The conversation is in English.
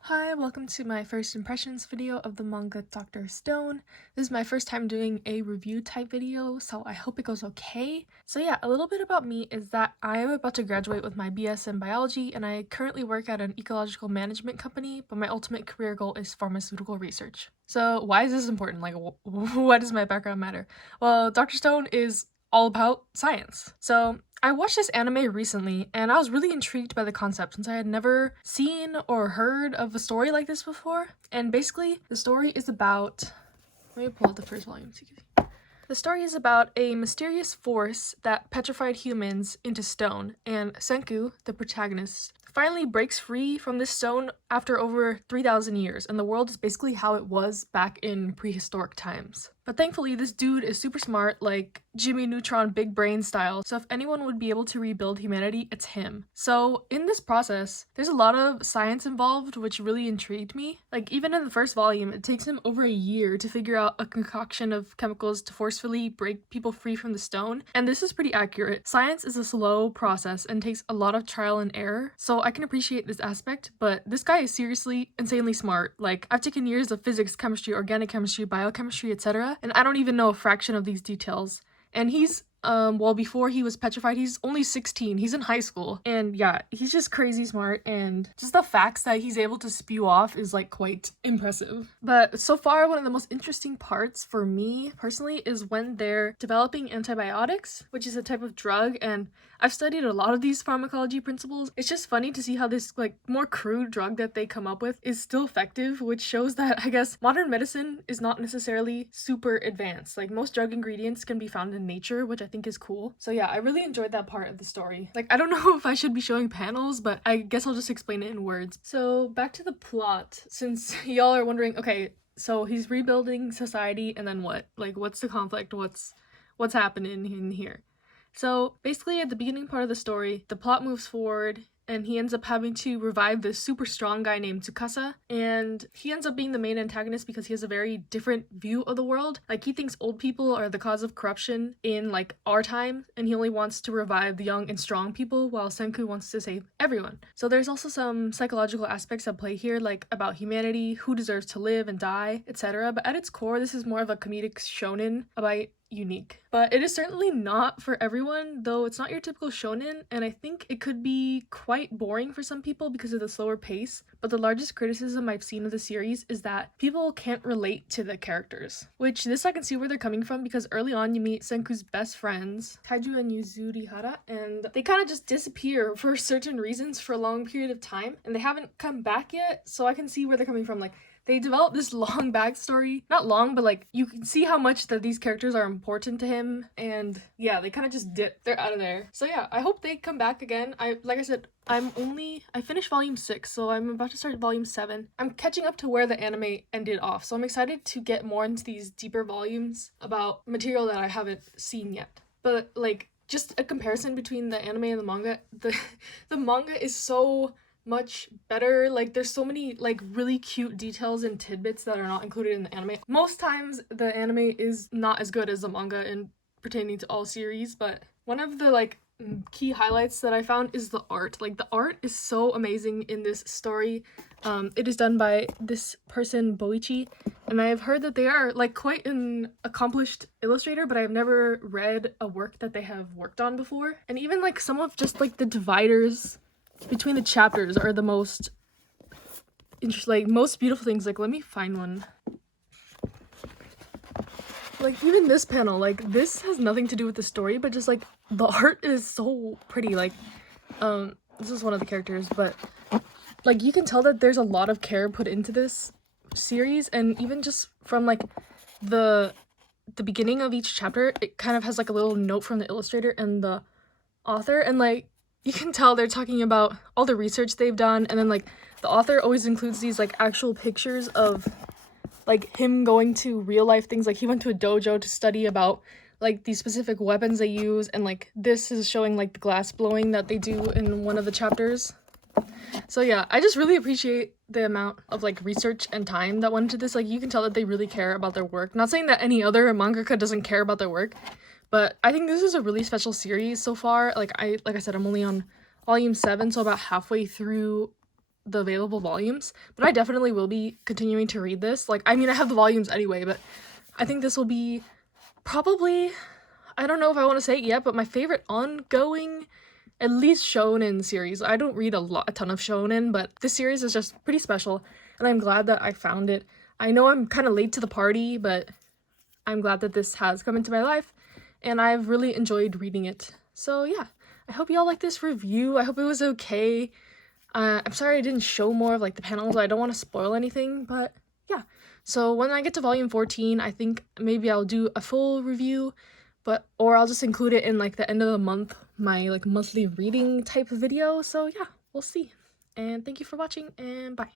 Hi, welcome to my first impressions video of the manga Dr. Stone. This is my first time doing a review type video, so I hope it goes okay. So yeah, a little bit about me is that I am about to graduate with my BS in biology, and I currently work at an ecological management company, but my ultimate career goal is pharmaceutical research. So why is this important? Like, why does my background matter? Well, Dr. Stone is all about science. So I watched this anime recently and I was really intrigued by the concept since I had never seen or heard of a story like this before. And basically, the story is about. Let me pull out the first volume so you can see. The story is about a mysterious force that petrified humans into stone, and Senku, the protagonist, finally breaks free from this stone after over 3,000 years, and the world is basically how it was back in prehistoric times. But thankfully, this dude is super smart, like Jimmy Neutron big brain style, so if anyone would be able to rebuild humanity, it's him. So in this process, there's a lot of science involved, which really intrigued me. Like, even in the first volume, it takes him over a year to figure out a concoction of chemicals to forcefully break people free from the stone, and this is pretty accurate. Science is a slow process and takes a lot of trial and error, so I can appreciate this aspect, but this guy is seriously insanely smart. Like, I've taken years of physics, chemistry, organic chemistry, biochemistry, etc., and I don't even know a fraction of these details. And he's well, before he was petrified, he's only 16. He's in high school. And yeah, he's just crazy smart, and just the facts that he's able to spew off is like quite impressive. But so far, one of the most interesting parts for me personally is when they're developing antibiotics, which is a type of drug, and I've studied a lot of these pharmacology principles. It's just funny to see how this like more crude drug that they come up with is still effective, which shows that I guess modern medicine is not necessarily super advanced. Like, most drug ingredients can be found in nature, which I think is cool. So yeah, I really enjoyed that part of the story. Like, I don't know if I should be showing panels, but I guess I'll just explain it in words. So back to the plot, since y'all are wondering, okay, so he's rebuilding society and then what? Like, what's the conflict? What's happening in here? So basically, at the beginning part of the story, the plot moves forward and he ends up having to revive this super strong guy named Tsukasa, and he ends up being the main antagonist because he has a very different view of the world. Like, he thinks old people are the cause of corruption in like our time, and he only wants to revive the young and strong people, while Senku wants to save everyone. So there's also some psychological aspects at play here, like about humanity, who deserves to live and die, etc. But at its core, this is more of a comedic shonen about unique. But it is certainly not for everyone, though it's not your typical shonen, and I think it could be quite boring for some people because of the slower pace. But the largest criticism I've seen of the series is that people can't relate to the characters, which this I can see where they're coming from, because early on you meet Senku's best friends, Taiju and Yuzurihara, and they kind of just disappear for certain reasons for a long period of time, and they haven't come back yet, so I can see where they're coming from. Like, they develop this long backstory. Not long, but like, you can see how much that these characters are important to him, and yeah, they kind of just dip. They're out of there. So yeah, I hope they come back again. Like I said, I finished volume 6, so I'm about to start volume 7. I'm catching up to where the anime ended off, so I'm excited to get more into these deeper volumes about material that I haven't seen yet. But like, just a comparison between the anime and the manga, the manga is so much better. Like, there's so many like really cute details and tidbits that are not included in the anime. Most times the anime is not as good as the manga in pertaining to all series, but one of the like key highlights that I found is the art. Like, the art is so amazing in this story. It is done by this person, Boichi, and I have heard that they are like quite an accomplished illustrator, but I've never read a work that they have worked on before. And even like some of just like the dividers between the chapters are the most most beautiful things. Like, let me find one. Like, even this panel, like, this has nothing to do with the story, but just like the art is so pretty. Like, this is one of the characters, but like, you can tell that there's a lot of care put into this series, and even just from like the beginning of each chapter, it kind of has like a little note from the illustrator and the author, and like, you can tell they're talking about all the research they've done, and then like the author always includes these like actual pictures of like him going to real life things. Like, he went to a dojo to study about like these specific weapons they use, and like this is showing like the glass blowing that they do in one of the chapters. So yeah, I just really appreciate the amount of like research and time that went into this. Like, you can tell that they really care about their work. Not saying that any other mangaka doesn't care about their work, but I think this is a really special series so far. Like I said, I'm only on volume 7, so about halfway through the available volumes, but I definitely will be continuing to read this. Like, I mean, I have the volumes anyway, but I think this will be probably, I don't know if I want to say it yet, but my favorite ongoing, at least shonen series. I don't read a ton of shonen, but this series is just pretty special, and I'm glad that I found it. I know I'm kind of late to the party, but I'm glad that this has come into my life, and I've really enjoyed reading it. So yeah, I hope y'all like this review. I hope it was okay. I'm sorry I didn't show more of like the panels. I don't want to spoil anything, but yeah. So when I get to volume 14, I think maybe I'll do a full review, or I'll just include it in like the end of the month, my like monthly reading type of video. So yeah, we'll see. And thank you for watching, and bye.